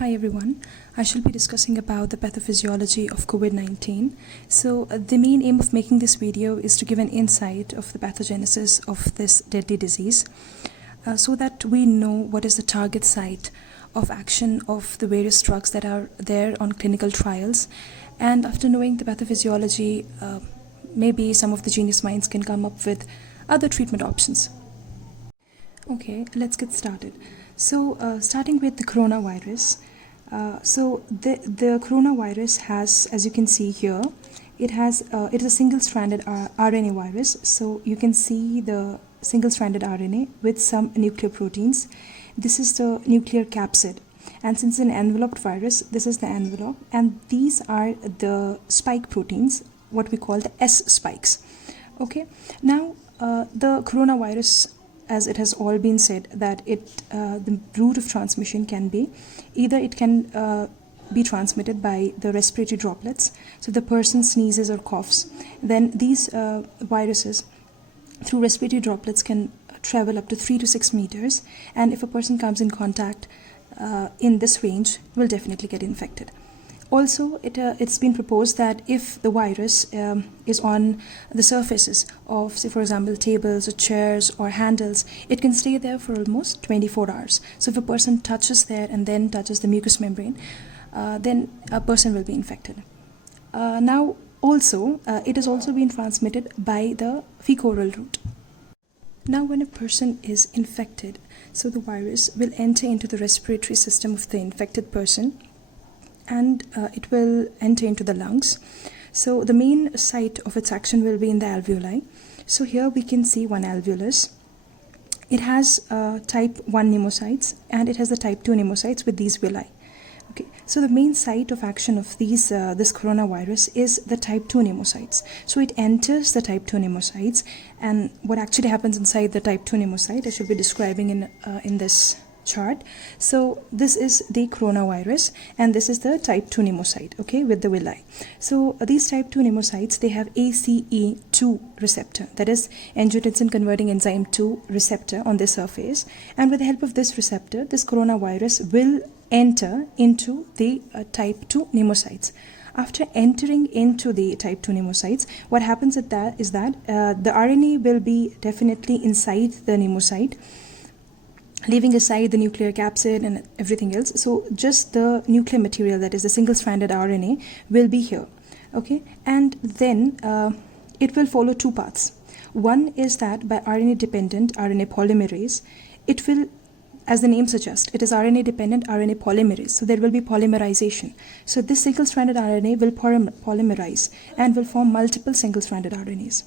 Hi everyone, I shall be discussing about the pathophysiology of COVID-19. So the main aim of making this video is to give an insight of the pathogenesis of this deadly disease so that we know what is the target site of action of the various drugs that are there on clinical trials. And after knowing the pathophysiology, maybe some of the genius minds can come up with other treatment options. Okay, let's get started. So starting with the coronavirus. The coronavirus has, as you can see here, it is a single-stranded RNA virus. So you can see the single-stranded RNA with some nucleoproteins. This is the nuclear capsid. And since it's an enveloped virus, this is the envelope. And these are the spike proteins, what we call the S spikes. Okay, now the coronavirus, as it has all been said, that the route of transmission can be either it can be transmitted by the respiratory droplets. So the person sneezes or coughs, then these viruses through respiratory droplets can travel up to 3 to 6 meters, and if a person comes in contact in this range, will definitely get infected. Also, it's been proposed that if the virus is on the surfaces of, say, for example, tables or chairs or handles, it can stay there for almost 24 hours. So if a person touches there and then touches the mucous membrane, then a person will be infected. Now, also, it has also been transmitted by the fecal-oral route. Now, when a person is infected, so the virus will enter into the respiratory system of the infected person, and it will enter into the lungs. So the main site of its action will be in the alveoli. So here we can see one alveolus. It has type 1 pneumocytes and it has the type 2 pneumocytes with these villi. Okay, so the main site of action of this coronavirus is the type 2 pneumocytes. So it enters the type 2 pneumocytes, and what actually happens inside the type 2 pneumocyte I should be describing in this chart. So this is the coronavirus and this is the type 2 pneumocyte, okay, with the villi. So these type 2 pneumocytes, they have ACE2 receptor, that is angiotensin converting enzyme 2 receptor on their surface, and with the help of this receptor, this coronavirus will enter into the type 2 pneumocytes. After entering into the type 2 pneumocytes, what happens is that the RNA will be definitely inside the pneumocyte, leaving aside the nuclear capsid and everything else. So just the nuclear material, that is the single-stranded RNA, will be here. Okay, and then it will follow two paths. One is that by RNA-dependent RNA polymerase, it will, as the name suggests, it is RNA-dependent RNA polymerase. So there will be polymerization. So this single-stranded RNA will polymerize and will form multiple single-stranded RNAs.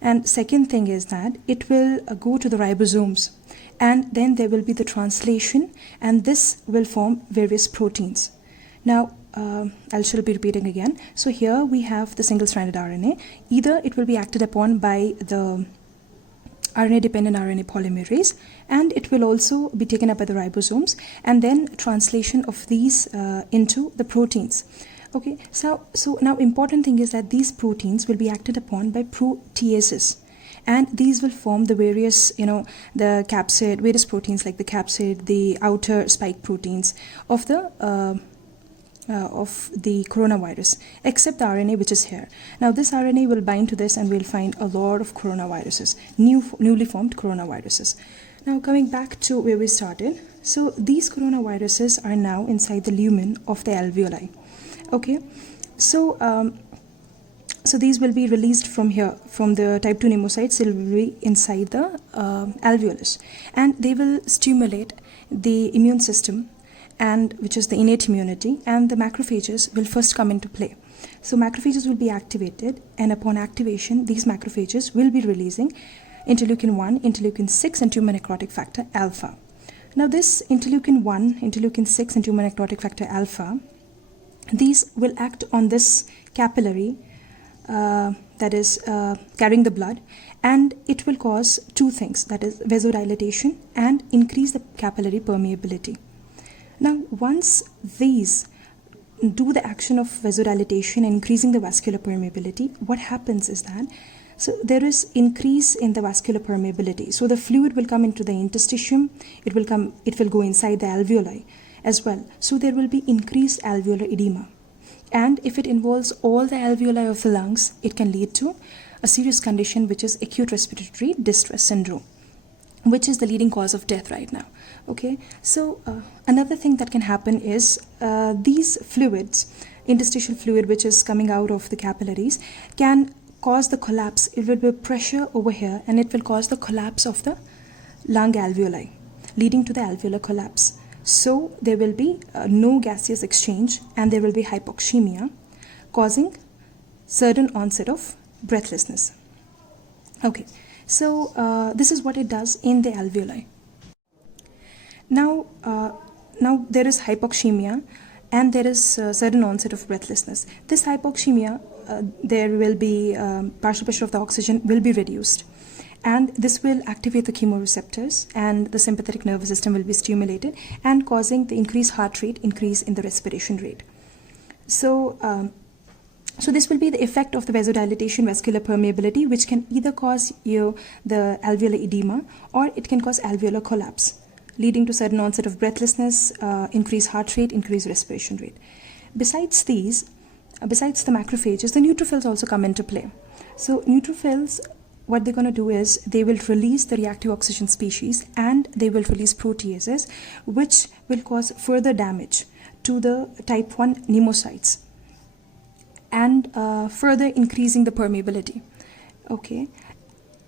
And second thing is that it will go to the ribosomes, and then there will be the translation, and this will form various proteins. Now, I shall be repeating again. So here we have the single-stranded RNA. Either it will be acted upon by the RNA-dependent RNA polymerase, and it will also be taken up by the ribosomes, and then translation of these into the proteins. Okay, so now important thing is that these proteins will be acted upon by proteases, and these will form the various, the capsid, various proteins like the capsid, the outer spike proteins of the coronavirus, except the RNA which is here. Now this RNA will bind to this and we'll find a lot of coronaviruses, newly formed coronaviruses. Now coming back to where we started, so these coronaviruses are now inside the lumen of the alveoli. Okay, so these will be released from here, from the type 2 pneumocytes. They will be inside the alveolus, and they will stimulate the immune system, and which is the innate immunity, and the macrophages will first come into play. So macrophages will be activated, and upon activation, these macrophages will be releasing interleukin 1, interleukin 6, and tumor necrotic factor alpha. Now this interleukin 1, interleukin 6, and tumor necrotic factor alpha, these will act on this capillary that is carrying the blood, and it will cause two things, that is vasodilatation and increase the capillary permeability. Now once these do the action of vasodilatation and increasing the vascular permeability, what happens is that So there is increase in the vascular permeability. So the fluid will come into the interstitium, it will go inside the alveoli, as well. So there will be increased alveolar edema. And if it involves all the alveoli of the lungs, it can lead to a serious condition, which is acute respiratory distress syndrome, which is the leading cause of death right now. Okay, so another thing that can happen is these fluids, interstitial fluid which is coming out of the capillaries, can cause the collapse. It will be pressure over here and it will cause the collapse of the lung alveoli, leading to the alveolar collapse. So there will be no gaseous exchange and there will be hypoxemia, causing sudden onset of breathlessness. Okay, so this is what it does in the alveoli. Now there is hypoxemia and there is sudden onset of breathlessness. This hypoxemia, there will be partial pressure of the oxygen will be reduced, and this will activate the chemoreceptors and the sympathetic nervous system will be stimulated and causing the increased heart rate, increase in the respiration rate. So this will be the effect of the vasodilatation, vascular permeability, which can either cause the alveolar edema or it can cause alveolar collapse, leading to sudden onset of breathlessness, increased heart rate, increased respiration rate. Besides these, besides the macrophages, the neutrophils also come into play. So neutrophils, what they're going to do is they will release the reactive oxygen species and they will release proteases, which will cause further damage to the type 1 pneumocytes and further increasing the permeability. Okay.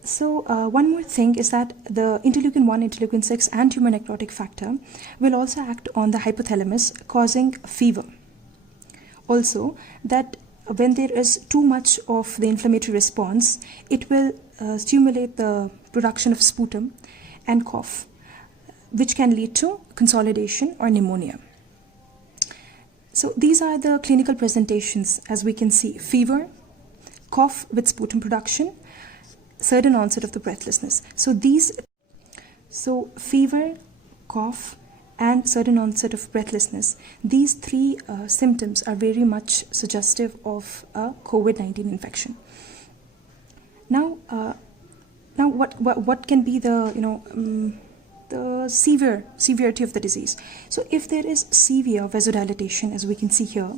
So one more thing is that the interleukin 1, interleukin 6 and tumor necrotic factor will also act on the hypothalamus, causing fever. Also, that when there is too much of the inflammatory response, it will stimulate the production of sputum and cough, which can lead to consolidation or pneumonia. So these are the clinical presentations. As we can see, fever, cough with sputum production, sudden onset of the breathlessness. So fever, cough and sudden onset of breathlessness, these three symptoms are very much suggestive of a COVID-19 infection. Now what can be the the severity of the disease? So if there is severe vasodilatation, as we can see here,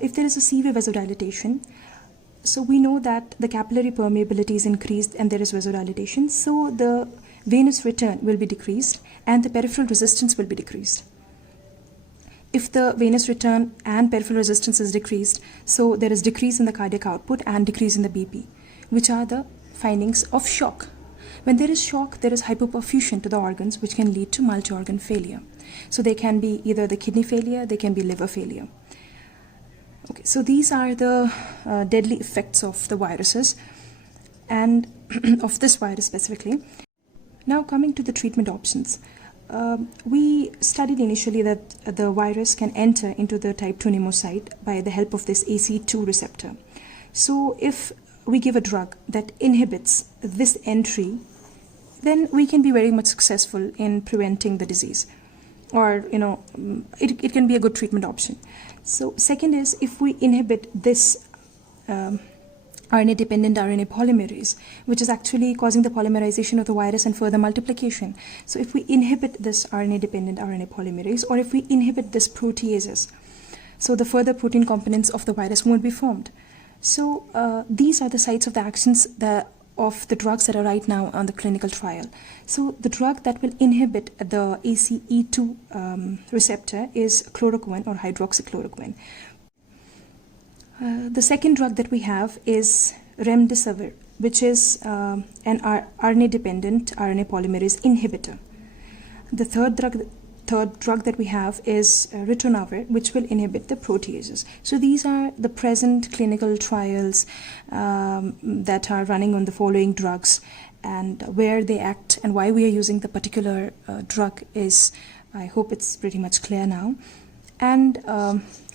if there is a severe vasodilatation, so we know that the capillary permeability is increased and there is vasodilatation, so the venous return will be decreased and the peripheral resistance will be decreased. If the venous return and peripheral resistance is decreased, so there is decrease in the cardiac output and decrease in the BP, which are the findings of shock. When there is shock, there is hypoperfusion to the organs, which can lead to multi-organ failure. So they can be either the kidney failure, they can be liver failure. Okay, so these are the deadly effects of the viruses and of this virus specifically. Now coming to the treatment options. We studied initially that the virus can enter into the type 2 pneumocyte by the help of this ACE2 receptor. So if we give a drug that inhibits this entry, then we can be very much successful in preventing the disease, or it can be a good treatment option. So second is, if we inhibit this RNA-dependent RNA polymerase, which is actually causing the polymerization of the virus and further multiplication. So if we inhibit this RNA-dependent RNA polymerase, or if we inhibit this proteases, so the further protein components of the virus won't be formed. So these are the sites of the actions of the drugs that are right now on the clinical trial. So the drug that will inhibit the ACE2 receptor is chloroquine or hydroxychloroquine. The second drug that we have is remdesivir, which is an RNA-dependent RNA polymerase inhibitor. The third drug that we have is ritonavir, which will inhibit the proteases. So these are the present clinical trials that are running on the following drugs, and where they act and why we are using the particular drug is, I hope it's pretty much clear now. And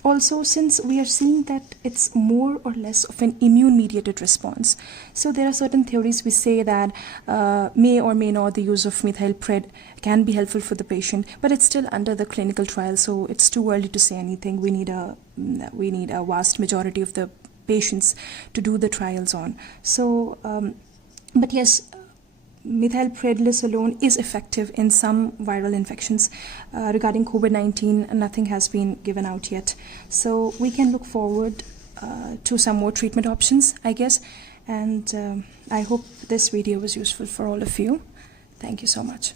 also, since we are seeing that it's more or less of an immune-mediated response, so there are certain theories which say that may or may not the use of methylpred can be helpful for the patient, but it's still under the clinical trial, so it's too early to say anything. We need a vast majority of the patients to do the trials on. So, but yes, methylprednisolone is effective in some viral infections. Regarding COVID-19, nothing has been given out yet. So we can look forward to some more treatment options, I guess. And I hope this video was useful for all of you. Thank you so much.